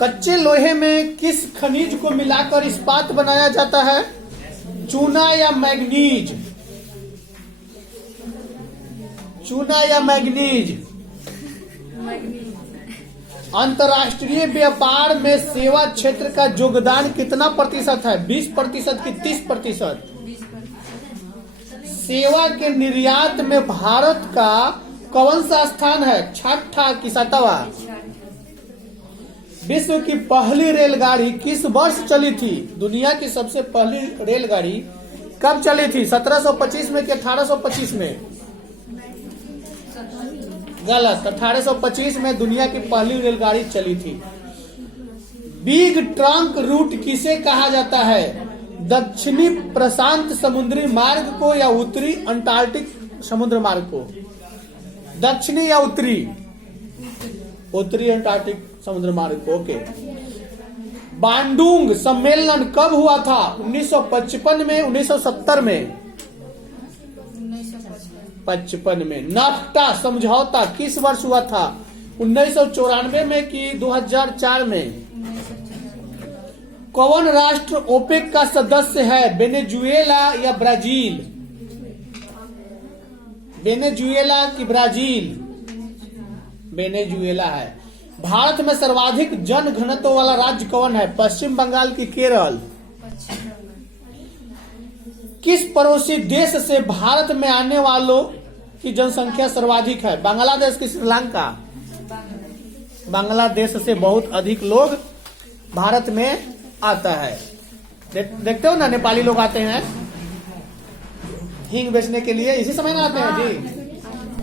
कच्चे लोहे में किस खनिज को मिलाकर इस्पात बनाया जाता है? चूना या मैग्नीज? चूना या मैग्नीज? अंतर्राष्ट्रीय व्यापार में सेवा क्षेत्र का योगदान कितना प्रतिशत है? 20% की 30%? सेवा के निर्यात में भारत का कौन सा स्थान है? 6ठा कि 7वां? विश्व की पहली रेलगाड़ी किस वर्ष चली थी? दुनिया की सबसे पहली रेलगाड़ी कब चली थी? 1725 में कि 1825 में? गलत। 1825 में दुनिया की पहली रेलगाड़ी चली थी। बिग ट्रंक रूट किसे कहा जाता है? दक्षिणी प्रशांत समुद्री मार्ग को या उत्तरी अंटार्कटिक समुद्र मार्ग को? दक्षिणी या उत्तरी? उत्तरी अंटार्कटिक समुद्र मार्ग को। ओके। बांडुंग सम्मेलन कब हुआ था? 1955 में, 1970 में? 55 में। नाफ्टा समझौता किस वर्ष हुआ था? 1994 में कि 2004 में? कौन राष्ट्र ओपेक का सदस्य है? वेनेजुएला या ब्राजील? वेनेजुएला कि ब्राजील? वेनेजुएला है। भारत में सर्वाधिक जन घनत्व वाला राज्य कौन है? पश्चिम बंगाल की केरल? किस पड़ोसी देश से भारत में आने वालों की जनसंख्या सर्वाधिक है? बांग्लादेश की श्रीलंका? बांग्लादेश से बहुत अधिक लोग भारत में आता है। देखते हो ना, नेपाली लोग आते हैं हींग बेचने के लिए, इसी समय ना आते हैं जी।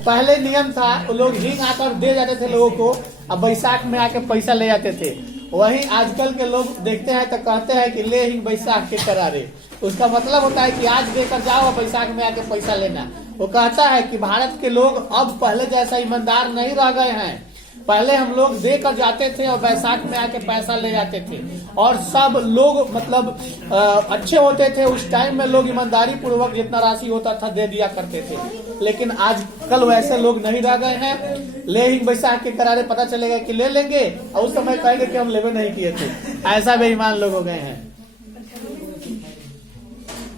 पहले नियम था, वो लोग हींग आकर दे जाते थे लोगों को, अब बैसाख में आके पैसा ले जाते थे। वही आजकल के लोग देखते हैं तो कहते हैं कि ले हींग बैसाख के करारे। उसका मतलब होता है कि आज देकर जाओ, बैसाख में आके पैसा लेना। वो कहता है कि भारत के लोग अब पहले जैसा ईमानदार नहीं रह गए हैं। पहले हम लोग देकर जाते थे और बैसाख में आके पैसा ले जाते थे, और सब लोग मतलब अच्छे होते थे। उस टाइम में लोग ईमानदारी पूर्वक जितना राशि होता था दे दिया करते थे। लेकिन आजकल वैसे लोग नहीं रह गए हैं। ले ही बैसाख के करारे पता चलेगा कि ले लेंगे, और उस समय कहेंगे कि हम लेवे नहीं किए थे। ऐसा बेईमान लोग हो गए हैं।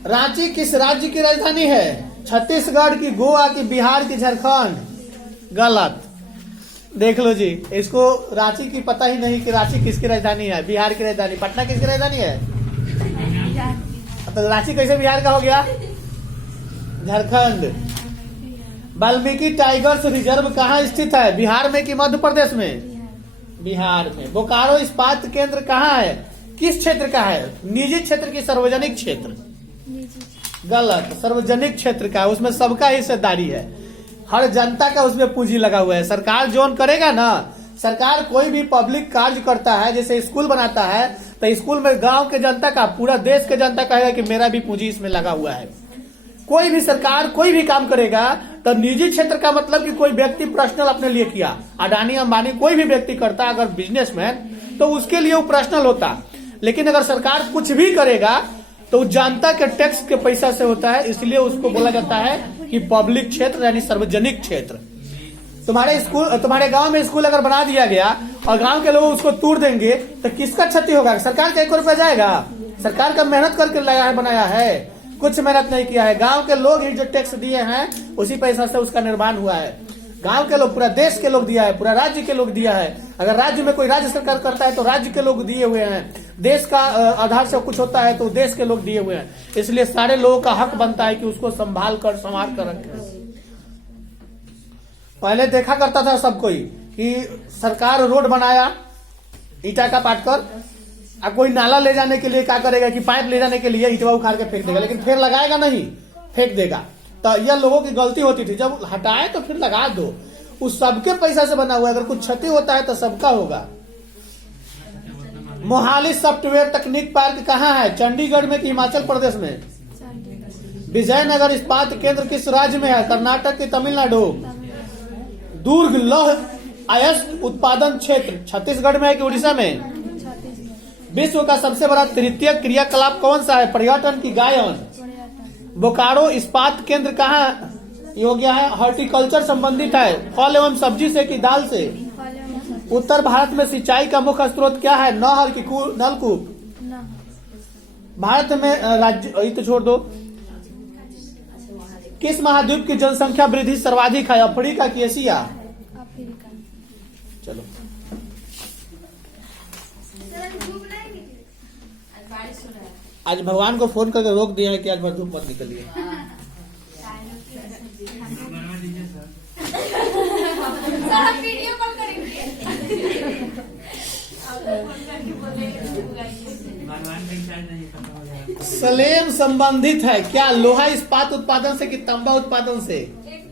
रांची किस राज्य की राजधानी है? छत्तीसगढ़ की, गोवा की, बिहार की, झारखंड? गलत। देख लो जी, इसको रांची की पता ही नहीं कि रांची किसकी राजधानी है। बिहार की राजधानी। पटना किसकी राजधानी है? तो रांची कैसे बिहार का हो गया? झारखंड। वाल्मीकि टाइगर्स रिजर्व कहाँ स्थित है? बिहार में कि मध्य प्रदेश में? बिहार में। बोकारो इस्पात केंद्र कहाँ है? किस क्षेत्र का है? निजी क्षेत्र की सार्वजनिक क्षेत्र? गलत। सार्वजनिक क्षेत्र का, उसमें सबका हिस्सेदारी है, हर जनता का उसमें पूंजी लगा हुआ है। सरकार जोन करेगा ना, सरकार कोई भी पब्लिक कार्य करता है, जैसे स्कूल बनाता है, तो स्कूल में गांव के जनता का, पूरा देश के जनता कहेगा कि मेरा भी पूंजी इसमें लगा हुआ है। कोई भी सरकार कोई भी काम करेगा तो निजी क्षेत्र का मतलब कि कोई व्यक्ति पर्सनल अपने लिए किया, अडानी अंबानी कोई भी व्यक्ति करता अगर बिजनेसमैन, तो उसके लिए वो पर्सनल होता। लेकिन अगर सरकार कुछ भी करेगा तो जनता के टैक्स के पैसा से होता है, इसलिए उसको बोला जाता है कि पब्लिक क्षेत्र यानी सार्वजनिक क्षेत्र। तुम्हारे स्कूल, तुम्हारे गांव में स्कूल अगर बना दिया गया और गांव के लोग उसको तोड़ देंगे तो किसका क्षति होगा? सरकार का 1 रुपया जाएगा? सरकार का मेहनत करके लाया है, बनाया है, कुछ मेहनत नहीं किया है। गांव के लोग ही जो टैक्स दिए हैं उसी पैसा से उसका निर्माण हुआ है। गांव के लोग, पूरा देश के लोग दिया है, पूरा राज्य के लोग दिया है। अगर राज्य में कोई राज्य सरकार करता है तो राज्य के लोग दिए हुए हैं। देश का आधार से कुछ होता है तो देश के लोग दिए हुए हैं। इसलिए सारे लोगों का हक बनता है कि उसको संभाल कर रखें। पहले देखा करता था सब कोई कि सरकार रोड बनाया ईटा का पाट कर, अब कोई नाला ले जाने के लिए क्या करेगा कि पाइप ले जाने के लिए ईटवा उखाड़ के फेंक देगा, लेकिन फिर लगाएगा नहीं, फेंक देगा। तो यह लोगों की गलती होती थी, जब हटाए तो फिर लगा दो। उस सबके पैसा से बना हुआ है, अगर कुछ क्षति होता है तो सबका होगा। मोहाली सॉफ्टवेयर तकनीक पार्क कहाँ है? चंडीगढ़ में कि हिमाचल प्रदेश में? विजयनगर इस्पात केंद्र किस राज्य में है? कर्नाटक की तमिलनाडु? दुर्ग लौह अयस्क उत्पादन क्षेत्र छत्तीसगढ़ में है कि उड़ीसा में? विश्व का सबसे बड़ा तृतीय क्रियाकलाप कौन सा है? पर्यटन की गायन? बोकारो इस्पात केंद्र कहाँ हो गया है? हॉर्टिकल्चर संबंधित है, फल एवं सब्जी से कि दाल से? उत्तर भारत में सिंचाई का मुख्य स्रोत क्या है? नहर की नलकूप? भारत में राज्य, ये तो छोड़ दो। किस महाद्वीप की जनसंख्या वृद्धि सर्वाधिक है? अफ्रीका की एशिया? अफ्रीका। चलो आज भगवान को फोन करके रोक दिया है कि आज भर धूप मत निकलिए। सलेम संबंधित है क्या लोहा इस्पात उत्पादन से कि तांबा उत्पादन से?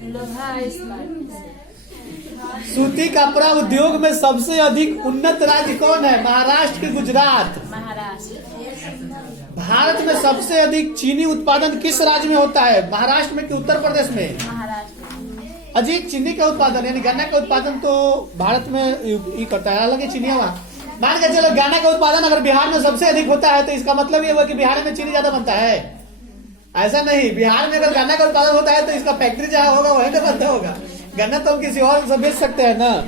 लोहा इस्पात। सूती कपड़ा उद्योग में सबसे अधिक उन्नत राज्य कौन है? महाराष्ट्र की गुजरात? महाराष्ट्र। भारत में सबसे अधिक चीनी उत्पादन किस राज्य में होता है? महाराष्ट्र में कि उत्तर प्रदेश में? महाराष्ट्र। अजीब, चीनी का उत्पादन यानी गन्ना का उत्पादन तो भारत में ये करता है, हालांकि चीनी वहाँ मान के चलो गन्ना का उत्पादन अगर बिहार में सबसे अधिक होता है तो इसका मतलब ये हुआ कि बिहार में चीनी ज्यादा बनता है। ऐसा नहीं, बिहार में अगर गन्ना का उत्पादन होता है तो इसका फैक्ट्री जहाँ होगा वहीं पे बनता होगा। गन्ना तो हम किसी और से बेच सकते हैं ना।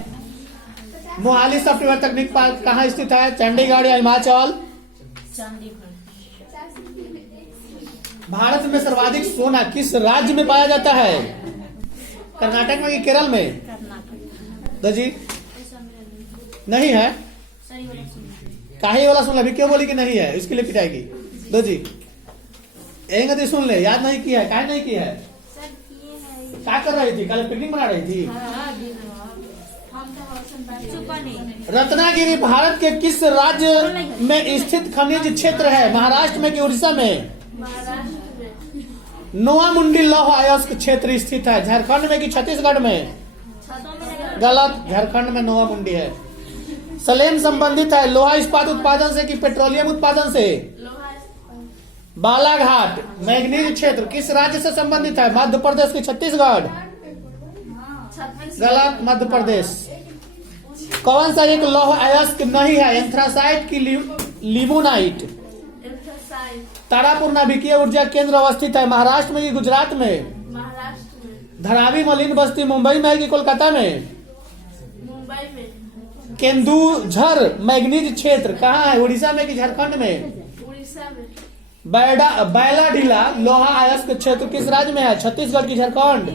मोहाली सॉफ्टवेयर तकनीक पार्क कहाँ स्थित है? चंडीगढ़ या हिमाचल? भारत में सर्वाधिक सोना किस राज्य में पाया जाता है? कर्नाटक में कि केरल में? दो जी नहीं है। काहे वाला सुन अभी क्यों बोली कि नहीं है? इसके लिए पिटाएगी। दो जी एक सुन ले, याद नहीं किया है? काहे नहीं किया है? क्या कर रही थी? कल पिकनिक मना रही थी? रत्नागिरी भारत के किस राज्य में स्थित खनिज क्षेत्र है? महाराष्ट्र में कि उड़ीसा में? नोआमुंडी लौह अयस्क क्षेत्र स्थित है झारखंड में कि छत्तीसगढ़ में? गलत, झारखंड में नोआमुंडी है। सलेम संबंधित है लोहा इस्पात उत्पादन से कि पेट्रोलियम उत्पादन से? बालाघाट मैग्नीज क्षेत्र किस राज्य से संबंधित है? मध्य प्रदेश की छत्तीसगढ़? गलत, मध्य प्रदेश। कौन सा एक लौह अयस्क नहीं है? एंथ्रासाइट की लिमोनाइट? तारापुर नाभिकीय ऊर्जा केंद्र अवस्थित है महाराष्ट्र में कि गुजरात में? महाराष्ट्र में। धरावी मलिन बस्ती मुंबई में है कि कोलकाता में? मुंबई में। केंदुझर मैग्नीज क्षेत्र कहाँ है? उड़ीसा में कि झारखंड में? उड़ीसा में। बैलाडीला लोहा अयस्क क्षेत्र किस राज्य में है? छत्तीसगढ़ की झारखंड?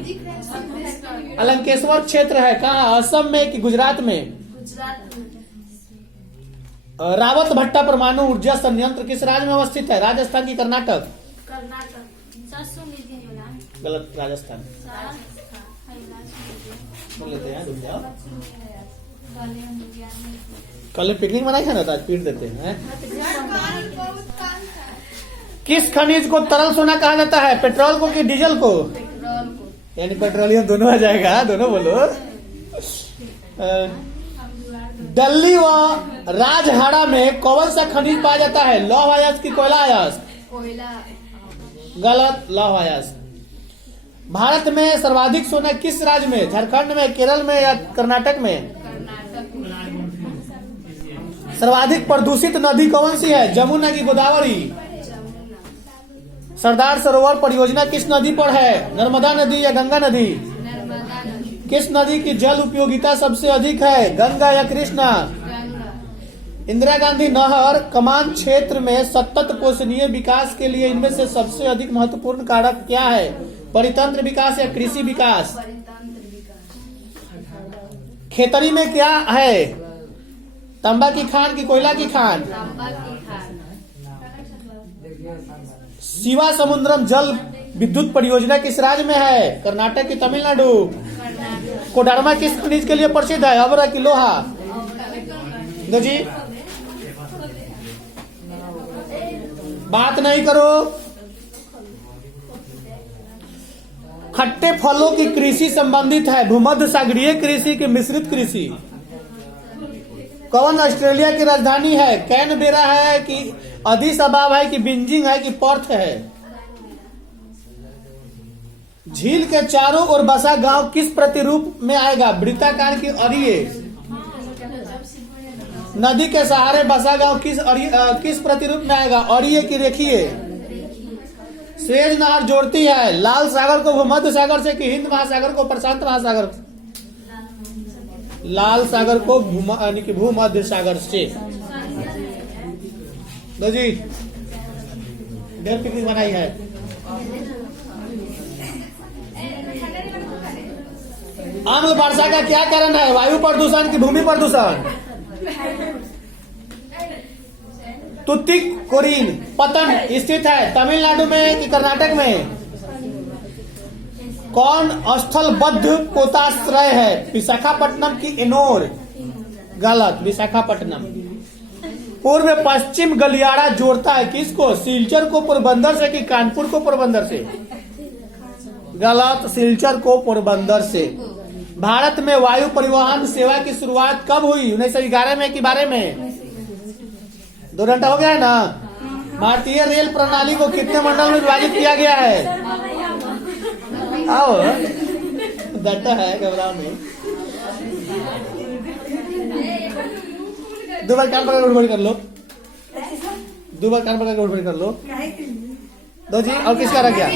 अलंकेश्वर क्षेत्र है कहाँ? असम में कि गुजरात में? गुजरात में। रावत भट्टा परमाणु ऊर्जा संयंत्र किस राज्य में अवस्थित है? राजस्थान की कर्नाटक? कर्नाटक। गलत, राजस्थान। सुन लेते हैं, रुक जाओ। कल पिकनिक मनाई है ना तो आज पीट देते हैं। किस खनिज को तरल सोना कहा जाता है? पेट्रोल को कि डीजल को? पेट्रोल को। यानी पेट्रोलियम दोनों आ जाएगा, दोनों बोलो। दिल्ली व राजहाड़ा में कौन सा खनिज पाया जाता है? लौह अयस्क की कोयला अयस्क? कोयला। गलत, लौह अयस्क। भारत में सर्वाधिक सोना किस राज्य में? झारखंड में, केरल में या कर्नाटक में? कर्नाटक में। सर्वाधिक प्रदूषित नदी कौन सी है? जमुना की गोदावरी? सरदार सरोवर परियोजना किस नदी पर है? नर्मदा नदी या गंगा नदी? नर्मदा नदी। किस नदी की जल उपयोगिता सबसे अधिक है? गंगा या कृष्णा? गंगा। इंदिरा गांधी नहर कमान क्षेत्र में सतत पोषणीय विकास के लिए इनमें से सबसे अधिक महत्वपूर्ण कारक क्या है? परितंत्र विकास या कृषि विकास? परितंत्र विकास। खेतरी में क्या है? तांबा की खान की कोयला की खान? तांबा की खान। शिवा समुद्रम जल विद्युत परियोजना किस राज्य में है? कर्नाटक की तमिलनाडु? कर्नाटक। कोडरमा किस खनिज के लिए प्रसिद्ध है? अबरा की लोहा? दो जी बात नहीं करो। खट्टे फलों की कृषि संबंधित है भूमध्य सागरीय कृषि की मिश्रित कृषि? कौन ऑस्ट्रेलिया की राजधानी है? कैनबेरा है कि अदिस अबाब है कि बीजिंग है कि पर्थ है? झील के चारों ओर बसा गांव किस प्रतिरूप में आएगा? वृत्ताकार की अरिये? नदी के सहारे बसा गांव किस प्रतिरूप में आएगा? अरिये की रेखीय? स्वेज नहर जोड़ती है लाल सागर को भूमध्य सागर से कि हिंद महासागर को प्रशांत महासागर? लाल सागर को यानी कि भूमध्य सागर से। दो जी डेढ़ पिकनिक बनाई है। अम्ल वर्षा का क्या कारण है? वायु प्रदूषण की भूमि प्रदूषण? तुतिकोरिन पतन स्थित है तमिलनाडु में कि कर्नाटक में? कौन स्थलबद्ध पोताश्रय है? विशाखापट्टनम की एनोर? गलत, विशाखापट्टनम। पूर्व में पश्चिम गलियारा जोड़ता है किसको? सिलचर को पोरबंदर से कि कानपुर को पोरबंदर से? गलत, सिलचर को पोरबंदर से। भारत में वायु परिवहन सेवा की शुरुआत कब हुई? 1911 में कि 12 में? 2 घंटा हो गया है ना। भारतीय रेल प्रणाली को कितने मंडल में विभाजित किया गया है? आओ डटा है, घबराओ नहीं। 2 बार कान पकड़ उड़बड़ी कर लो, 2 बार कान पकड़ उड़बड़ी कर लो। दो जी और किसका रह गया?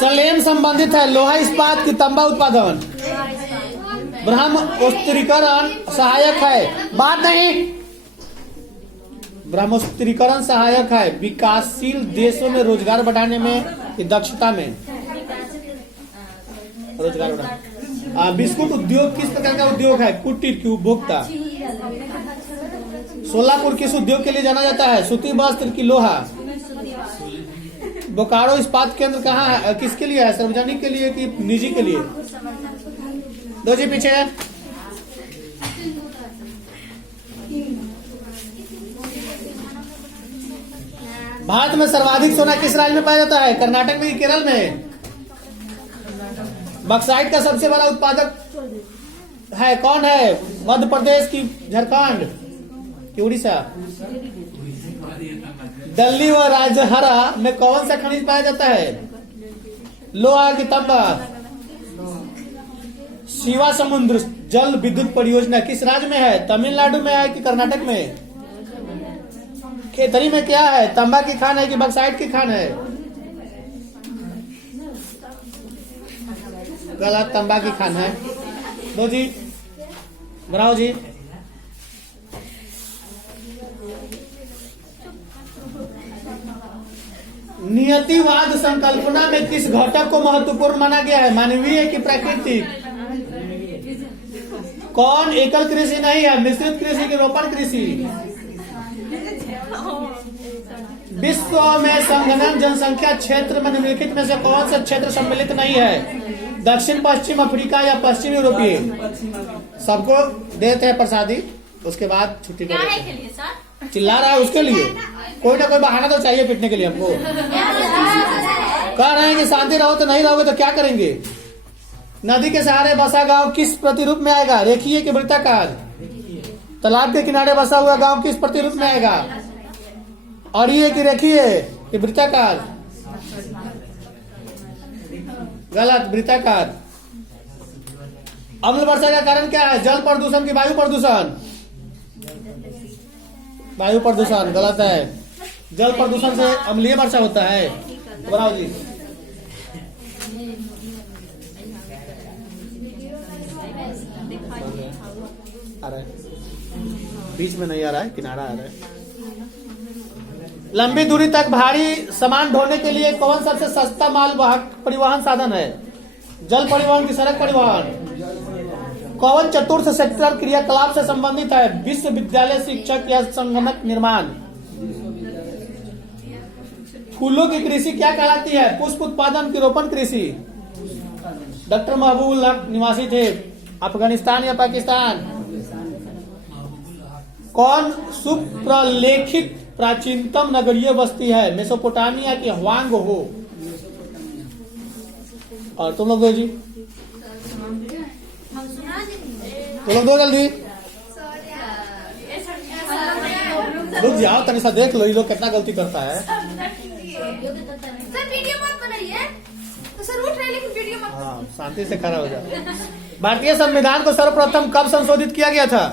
सलेम संबंधित है लोहा इस्पात की तांबा उत्पादन। ब्रह्मोत्तरीकरण सहायक है, बात नहीं। ब्रह्मोत्तरीकरण सहायक है विकासशील देशों में रोजगार बढ़ाने में कि दक्षता में? रोजगार बढ़ाने। बिस्कुट उद्योग किस प्रकार का उद्योग है? कुटीर की उपभोक्ता। सोलापुर किस उद्योग के लिए जाना जाता है? सूती वस्त्र की लोहा। बोकारो इस्पात केंद्र कहाँ है? किसके लिए है? सार्वजनिक के लिए कि निजी के लिए? दो जी पीछे। भारत में सर्वाधिक सोना किस राज्य में पाया जाता है? कर्नाटक में कि केरल में? बक्साइट का सबसे बड़ा उत्पादक है कौन है? मध्य प्रदेश की झारखंड कि उड़ीसा? दिल्ली व राजहरा में कौन सा खनिज पाया जाता है? लोहा की तांबा। शिवा समुद्र जल विद्युत परियोजना किस राज्य में है? तमिलनाडु में है कि कर्नाटक में? खेतरी में क्या है? तांबा की खान है कि बक्साइट की खान है? गलत, तांबा की खान है। दो जी बढ़ाओ जी। नियतिवाद संकल्पना में किस घटक को महत्वपूर्ण माना गया है? मानवीय की प्राकृतिक? कौन एकल कृषि नहीं है? मिश्रित कृषि की रोपण कृषि? विश्व में संघनन जनसंख्या क्षेत्र में निम्नलिखित में से कौन सा क्षेत्र सम्मिलित नहीं है? दक्षिण पश्चिम अफ्रीका या पश्चिम यूरोपीय? सबको देते हैं प्रसादी, उसके बाद छुट्टी कर देते हैं। चिल्ला रहा है उसके लिए, कोई ना कोई बहाना तो चाहिए पिटने के लिए हमको। कह रहे हैं कि शांति रहो तो नहीं रहोगे तो क्या करेंगे? नदी के सहारे बसा गांव किस प्रतिरूप में आएगा? रेखीय कि वृत्ताकार? तालाब के किनारे बसा हुआ गांव किस प्रतिरूप में आएगा? अरीय कि रेखीय कि वृत्ताकार? गलत, वृत्ताकार। अम्ल वर्षा का कारण क्या है? जल प्रदूषण की वायु प्रदूषण? वायु प्रदूषण गलत है। जल प्रदूषण से अम्लीय वर्षा होता है। बनाओ जी। आ रहा है, बीच में नहीं आ रहा है, किनारा आ रहा है। लंबी दूरी तक भारी सामान ढोने के लिए कौन सबसे सस्ता माल वाहक परिवहन साधन है? जल परिवहन की सड़क परिवहन? कौन चतुर्थ सेक्टर क्रियाकलाप से संबंधित है? विश्वविद्यालय शिक्षक या संगणक निर्माण? फूलों की कृषि क्या कहलाती है? पुष्प उत्पादन की रोपण कृषि? डॉक्टर महबूब हक निवासी थे अफगानिस्तान या पाकिस्तान? कौन सुप्रलेखित प्राचीनतम नगरीय बस्ती है? मेसोपोटामिया की ह्वांग हो? और तुम लोग दो जी, तुम लोग दो जल्दी। रुक जाओ तनिषा, देख लो ये लोग कितना गलती करता है। सर वीडियो मत बनाइए तो सर उठ रहे लेकिन वीडियो मत। हाँ, शांति से खड़ा हो जाओ। भारतीय संविधान को सर्वप्रथम कब संशोधित किया गया था?